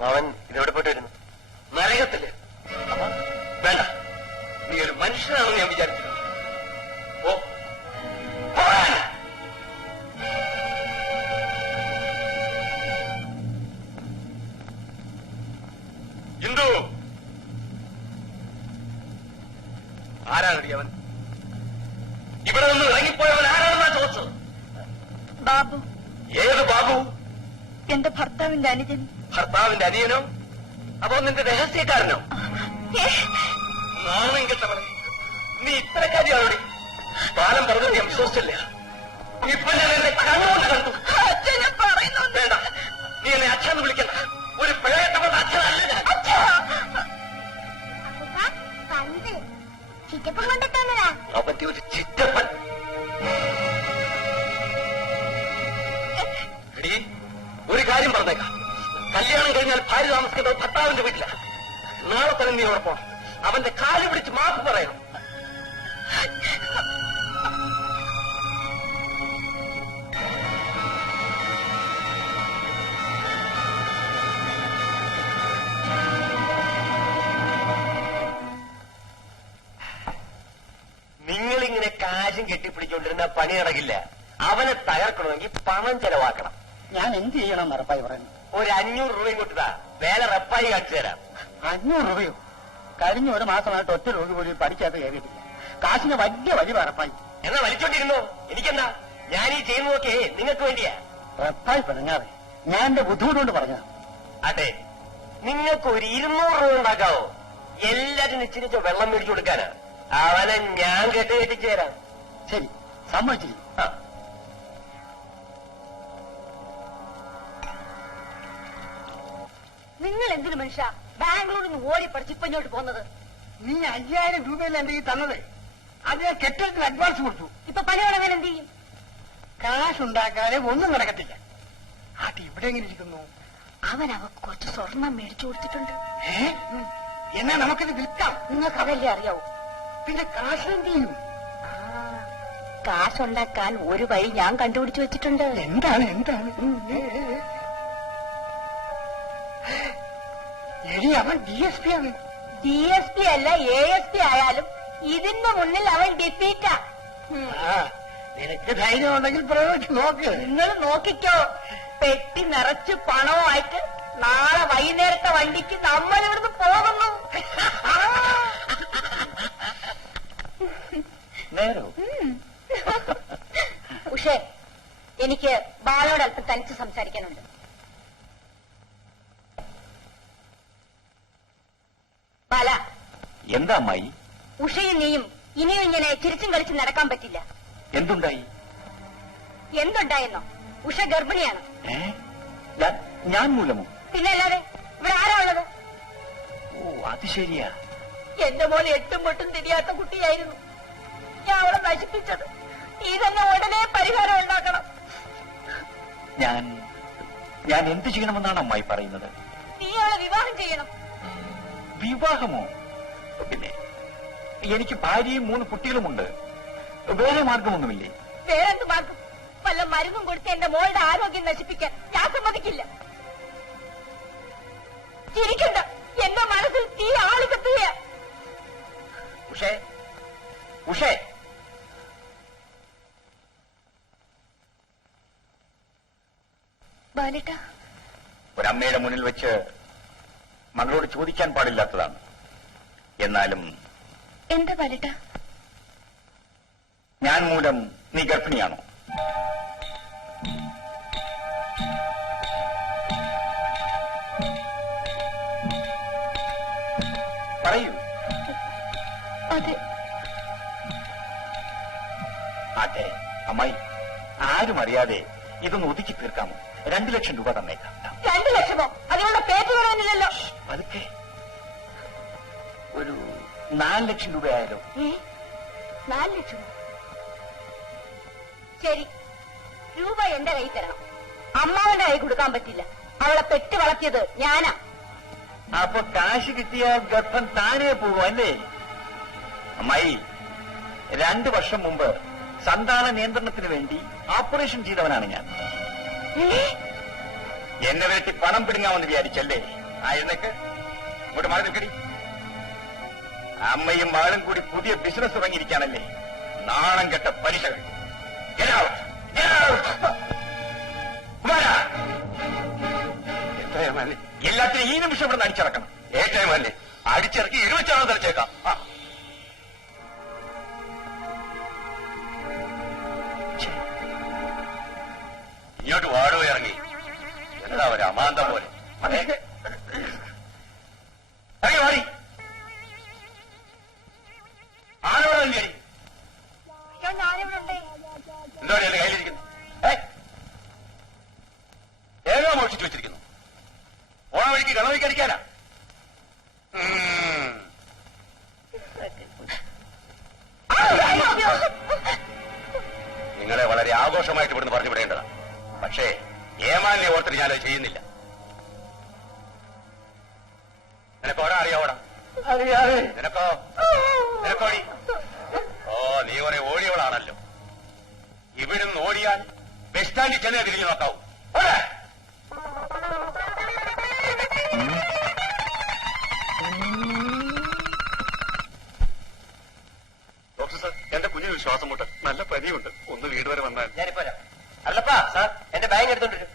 അവൻ ഇതെവിടെ പോയിട്ട് വരുന്നു. ഭർത്താവിന്റെ അനുജൻ? ഭർത്താവിന്റെ അനിയനോ? അതോ നിന്റെ രഹസ്യക്കാരനോ? നാണം തവണ നീ ഇത്തരക്കാരിയാണോടി ബാലം പറഞ്ഞു നീ വിശ്വസിച്ചില്ല. ഇപ്പൊ ഞാൻ എന്റെ കണ്ണുകൊണ്ട് കണ്ടു. വേണ്ട നീ എന്നെ അച്ഛന്ന് വിളിക്കണ്ട. ഒരു അച്ഛനല്ല ഞാൻ. ചിറ്റപ്പം കൊണ്ടെത്തുന്നതാ അവന്റെ ഒരു ചിറ്റപ്പൻ. ഒരു കാര്യം പറഞ്ഞേക്കാം. കല്യാണം കഴിഞ്ഞാൽ ഭാര്യ താമസിക്കുന്നത് ഭർത്താവിന്റെ വീട്ടില. നാളെ തന്നെ നീ അവിടെ പോണം അവന്റെ കാൽ പിടിച്ച് മാപ്പ് പറയണം. നിങ്ങളിങ്ങനെ കാശും കെട്ടിപ്പിടിച്ചോണ്ടിരുന്ന പണി നടക്കില്ല. അവനെ തകർക്കണമെങ്കിൽ പണം ചെലവാക്കണം. ഞാൻ എന്ത് ചെയ്യണം മറപ്പായി പറയുന്നു? ഒരു അഞ്ഞൂറ് രൂപയും കൊടുത്താ വേല റപ്പായി കാണിച്ചു തരാം. അഞ്ഞൂറ് രൂപയോ? കഴിഞ്ഞ ഒരു മാസമായിട്ട് ഒറ്റ രൂപ പോലും പഠിക്കാത്ത കയറിയിട്ടില്ല. കാശിന് വലിയ വലിയ മറപ്പായി എന്നാ വലിച്ചോണ്ടിരുന്നു? എനിക്കെന്താ ഞാൻ ഈ ചെയ്യുന്നതൊക്കെ നിങ്ങൾക്ക് വേണ്ടിയാ. റപ്പായി പിണങ്ങാതെ. ഞാൻ എന്റെ ബുദ്ധിമുട്ടുകൊണ്ട് പറഞ്ഞ അതെ. നിങ്ങൾക്ക് ഒരു ഇരുന്നൂറ് രൂപ ഉണ്ടാക്കാവോ? എല്ലാറ്റിനും ഇച്ചിരിച്ച വെള്ളം മേടിച്ചു കൊടുക്കാനാ. അവനെ ഞാൻ കെട്ട് കെട്ടിച്ചു തരാം. ശരി. സമ്മതിച്ചിരിക്കും നിങ്ങൾ എന്തിനു മനുഷ്യ? ബാംഗ്ലൂരിൽ നിന്ന് ഓടി പഠിച്ച് ഇപ്പൊ ഇങ്ങോട്ട് പോകുന്നത്? നീ അയ്യായിരം രൂപയല്ലേ എന്റെ ഈ തന്നത്? അത് ഞാൻ കെട്ടിടത്തിന് അഡ്വാൻസ് കൊടുത്തു. ഇപ്പൊ പണി തുടങ്ങാൻ എന്ത് ചെയ്യും? കാശ് ഉണ്ടാക്കാതെ ഒന്നും നടക്കത്തില്ല. ആട്ടി ഇവിടെ എങ്ങനെ ഇരിക്കുന്നു? അവൻ അവക്ക് കുറച്ച് സ്വർണം മേടിച്ചു കൊടുത്തിട്ടുണ്ട്. ഏ? എന്നാ നമുക്കിത് വിൽക്കാം. നിങ്ങൾക്ക് അതല്ലേ അറിയാവൂ. പിന്നെ കാശ് എന്ത് ചെയ്യും? കാശുണ്ടാക്കാൻ ഒരു വഴി ഞാൻ കണ്ടുപിടിച്ചു വെച്ചിട്ടുണ്ട്. എന്താണ് എന്താണ്? ഏ, ഏ, ഏ. എടി അവൻ ഡി എസ് പി ആണ്. ഡി എസ് പി അല്ല എ എസ് പി ആയാലും ഇതിന്റെ മുന്നിൽ അവൻ ഡിഫീറ്റാ നിനക്ക് ധൈര്യം ഉണ്ടെങ്കിൽ പ്രയോഗിച്ച് നോക്ക്. നിങ്ങൾ നോക്കിക്കോ. പെട്ടി നിറച്ച് പണവുമായിട്ട് നാളെ വൈകുന്നേരത്തെ വണ്ടിക്ക് നമ്മൾ ഇവിടുന്ന് പോകുന്നു. ഉഷേ എനിക്ക് ബാലയോട് അല്പം തനിച്ച് സംസാരിക്കാനുണ്ട്. ബാല എന്താ അമ്മായി? ഉഷയും നീയും ഇനിയും ഇങ്ങനെ ചിരിച്ചും കളിച്ചും നടക്കാൻ പറ്റില്ല. എന്തുണ്ടായി? എന്തുണ്ടായെന്നോ? ഉഷ ഗർഭിണിയാണ്. ഏ? ഞാൻ- ഞാൻ മൂലമോ? പിന്നെ അല്ലാതെ ഇവിടെ ആരാ ഉള്ളത്? ഓ അത് ശരിയാ. എന്റെ മോൻ എട്ടും പൊട്ടും തിരിയാത്ത കുട്ടിയായിരുന്നു. ഞാൻ അവളെ നശിപ്പിച്ചത്. നീ തന്നെ ഉടനെ പരിഹാരം ഉണ്ടാക്കണം. ഞാൻ ഞാൻ എന്ത് ചെയ്യണമെന്നാണ് അമ്മായി പറയുന്നത്? നീ അവളെ വിവാഹം ചെയ്യണം. വിവാഹമോ? പിന്നെ എനിക്ക് ഭാര്യയും മൂന്ന് കുട്ടികളുമുണ്ട്. വേറെ മാർഗമൊന്നുമില്ലേ? വേറെന്ത് മാർഗം? വല്ല മരുന്നും കൊടുത്ത് എന്റെ മോളുടെ ആരോഗ്യം നശിപ്പിക്കാൻ ഞാൻ സമ്മതിക്കില്ല. ചിരിക്കണ്ട. എന്റെ മനസ്സിൽ തീ ആളിക്കത്തുകയാ ഉഷേ ഉഷേ. ബാലേട്ട. ഒരമ്മയുടെ മുന്നിൽ വെച്ച് മകളോട് ചോദിക്കാൻ പാടില്ലാത്തതാണ്. എന്നാലും എന്താ പാലിട്ട? ഞാൻ മൂലം നീ ഗർഭിണിയാണോ? പറയൂ. അതെ. അതെ അമ്മായി. ആരും അറിയാതെ ഇതൊന്ന് ഒതുക്കി തീർക്കാമോ? രണ്ടു ലക്ഷം രൂപ തന്നേക്കാം രണ്ടു ലക്ഷമോ അതിനുള്ള പേറ്റ് പറയാനില്ലല്ലോ പതുക്കെ. ഒരു നാല് ലക്ഷം രൂപ ആയാലോ നാല് ലക്ഷം ശരി. രൂപ എന്റെ കൈ തരണം. അമ്മാവന്റെ കൈ കൊടുക്കാൻ പറ്റില്ല. അവളെ പെറ്റ് വളർത്തിയത് ഞാനാ. അപ്പൊ കാശ് കിട്ടിയാൽ ഗർഭം താനേ പോകും അല്ലേ? അമ്മായി രണ്ടു വർഷം മുമ്പ് സന്താന നിയന്ത്രണത്തിന് വേണ്ടി ഓപ്പറേഷൻ ചെയ്തവനാണ് ഞാൻ? എന്നെ വേണ്ടി പണം പിടുങ്ങാമെന്ന് വിചാരിച്ചല്ലേ? ആയിരുന്നേക്ക്? ഇങ്ങോട്ട് മാറി നിൽക്കടി. അമ്മയും മകളും കൂടി പുതിയ ബിസിനസ് തുടങ്ങിയിരിക്കാണല്ലേ നാണം കെട്ട പലിശകൾ എല്ലാത്തിനും ഈ നിമിഷം ഇവിടെ അടിച്ചിറക്കണം ഏറ്റവും അല്ലേ അടിച്ചിറക്കി ഇരുപത്തി ആറ് ആ. അയ്യോ ഞാനിവിടെ ഉണ്ട് എന്താണ് എന്റെ കയ്യിലിരിക്കുന്നത്? ഏ? തേങ്ങ മോഷിച്ചു വെച്ചിരിക്കുന്നു. ഓണ വഴിക്ക് ഇവിടുന്ന് ഓടിയാൽ ബസ് സ്റ്റാൻഡിൽ ചെന്നേ തിരിഞ്ഞു നോക്കാവൂ. ഡോക്ടർ സാർ എന്റെ കുഞ്ഞിന് ശ്വാസം മുട്ട നല്ല പനിയുണ്ട് ഒന്ന് വീട് വരെ വന്നാൽ. ഞാനിപ്പോ. അല്ലപ്പാ സാർ എന്റെ ബാഗ് എടുത്തോണ്ടിരും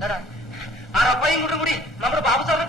എന്താടാ? ആ റബ്ബയും കൂട്ടും കൂടി നമ്മുടെ ബാബു സാറിനെ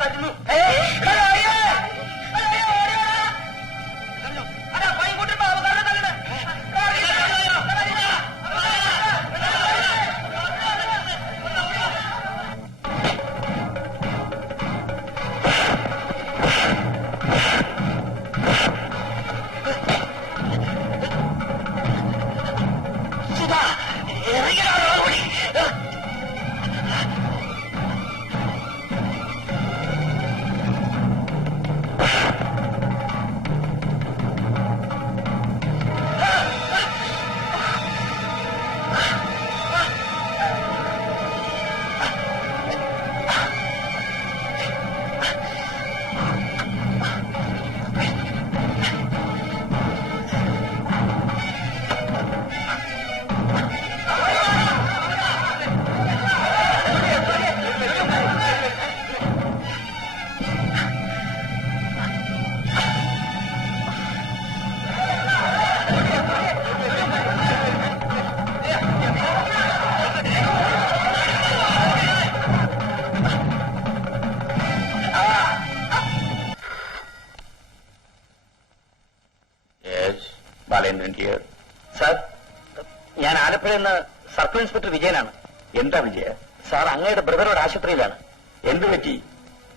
നിന്ന് സർക്കിൾ ഇൻസ്പെക്ടർ വിജയനാണ്. എന്താ വിജയ? സാർ അങ്ങയുടെ ബ്രദറോട് ആശുപത്രിയിലാണ്. എന്ത് പറ്റി?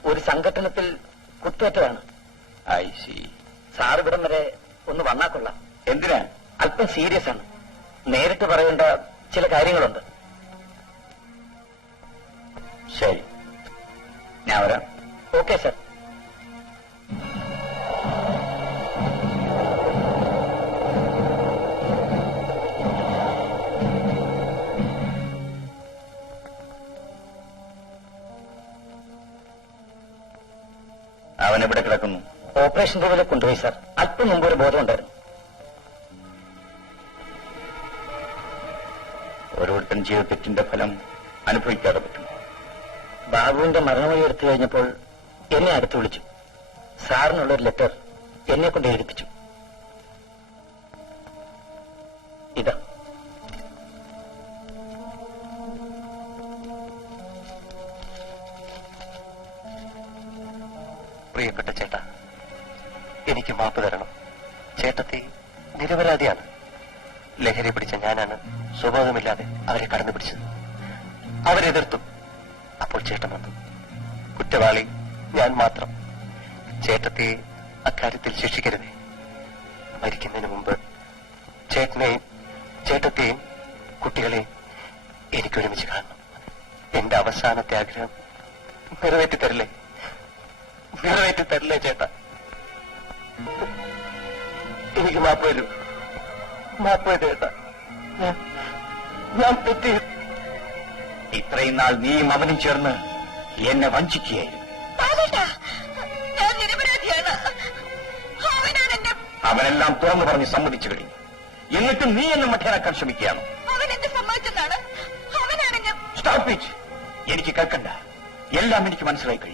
ഒരു സംഘടനത്തിൽ കുത്തേറ്റതാണ് ഐ സി. സാർ ഇവിടം വരെ ഒന്ന് വന്നാ കൊള്ളാം. എന്തിനാ? അല്പം സീരിയസ് ആണ്. നേരിട്ട് പറയേണ്ട ചില കാര്യങ്ങളുണ്ട്. ശരി. ഞാൻ വരാം. Okay sir. അവൻ എവിടെ കിടക്കുന്നു. ഓപ്പറേഷൻ റൂമിലേക്ക് കൊണ്ടുപോയി സാർ. അല്പം മുമ്പ് ഒരു ബോധമുണ്ടായിരുന്നു. ഓരോരുത്തരും ചെയ്ത തെറ്റിന്റെ ഫലം അനുഭവിക്കാതെ പറ്റും. ബാബുവിന്റെ മരണമൊഴി എടുത്തു കഴിഞ്ഞപ്പോൾ എന്നെ അടുത്ത് വിളിച്ചു. സാറിനുള്ള ഒരു ലെറ്റർ എന്നെ കൊണ്ട് എഴുതിപ്പിച്ചു. പ്രിയപ്പെട്ട ചേട്ട. എനിക്ക് മാപ്പ് തരണം. ചേട്ടത്തി നിരപരാധിയാണ്. ലഹരി പിടിച്ച ഞാനാണ് സ്വഭാവമില്ലാതെ അവരെ കടന്നു പിടിച്ചത്. അവരെതിർത്തു. അപ്പോൾ ചേട്ടൻ വന്നു. കുറ്റവാളി ഞാൻ മാത്രം. ചേട്ടത്തെ അക്കാര്യത്തിൽ ശിക്ഷിക്കരുതേ. മരിക്കുന്നതിന് മുമ്പ് ചേട്ടനെയും ചേട്ടത്തെയും കുട്ടികളെയും എനിക്കൊരുമിച്ച് കാണണം. എന്റെ അവസാനത്തെ ആഗ്രഹം നിറവേറ്റി തരില്ലേ നിറവേറ്റി തരില്ലേ ചേട്ടാ? എനിക്ക് മാപ്പ് വരൂ മാപ്പ് ചേട്ടാ. ഞാൻ- തെറ്റി ഇത്രയും നാൾ നീയും അവനും ചേർന്ന് എന്നെ വഞ്ചിക്കുകയായിരുന്നു. അവനെല്ലാം തുറന്നു പറഞ്ഞ് സമ്മതിച്ചു കഴിഞ്ഞു. എന്നിട്ടും നീ എന്നെ മറ്റേനാക്കാൻ ശ്രമിക്കുകയാണ്. എനിക്ക് കേൾക്കണ്ട. എല്ലാം എനിക്ക് മനസ്സിലായി കഴിഞ്ഞു.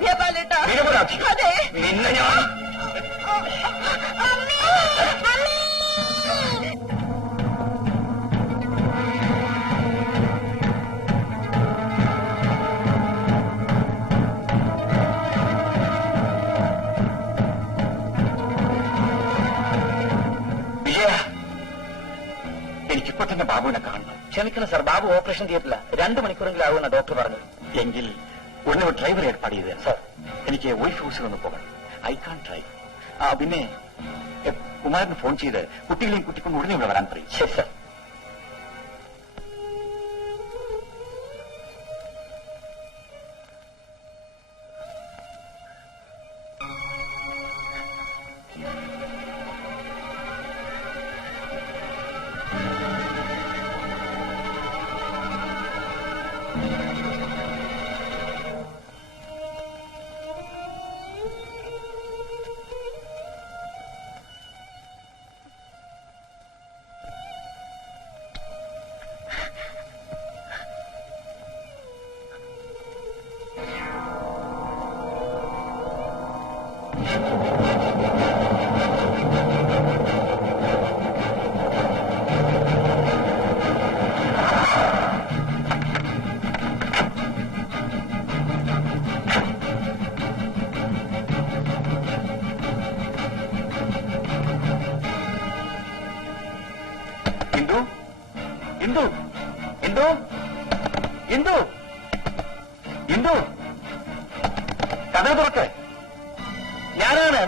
നിരപരാധിയാ ബാലേട്ട നിരപരാധി. അതെ. നിന്നെ ഞാൻ അമ്മേ! അമ്മേ! വിജയ എനിക്കിപ്പോ തന്നെ ബാബുവിനെ കാണണം. ക്ഷമിക്കണം സാർ. ബാബു ഓപ്പറേഷൻ തിയേറ്ററില്ല രണ്ടു മണിക്കൂറെങ്കിലും ആവുമെന്ന് ഡോക്ടർ പറഞ്ഞു എങ്കിൽ ഉടനെ ഡ്രൈവർ ഏർപ്പാട് ചെയ്ത് സാർ എനിക്ക് വൈഫ് ഹൗസിൽ ഒന്ന് പോകണം ഐ കാൺ ഡ്രൈവ് ആ പിന്നെ കുമാരന് ഫോൺ ചെയ്ത് കുട്ടികളെയും കുട്ടിക്കൊണ്ട് ഉടനെ ഇവിടെ വരാൻ പറയും. ശരി സാർ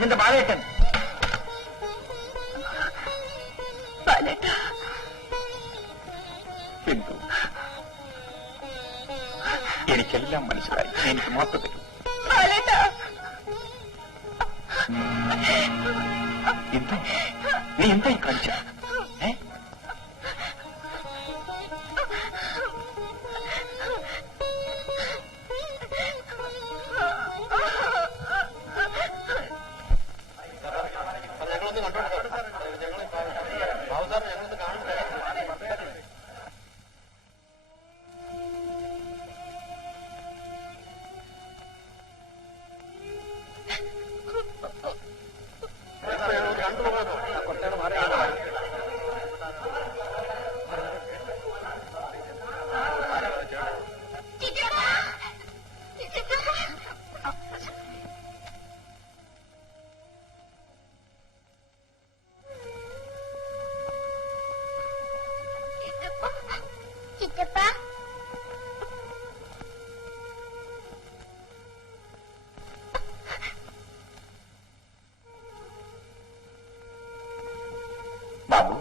നിന്റെ ബാലേട്ടൻ ബാലേട്ട ഇന്ദു എനിക്കെല്ലാം മനസ്സിലായി. എനിക്ക് മാപ്പ് തരും എന്താ? നീ എന്തായി കാണിച്ച? ഏ? Oh, my God. Babu.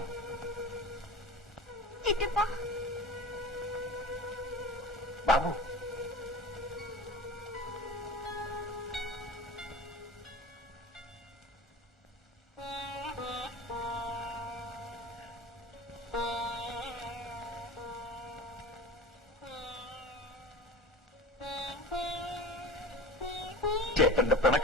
Babu. ചേട്ടന്റെ പിണക്കമെല്ലാം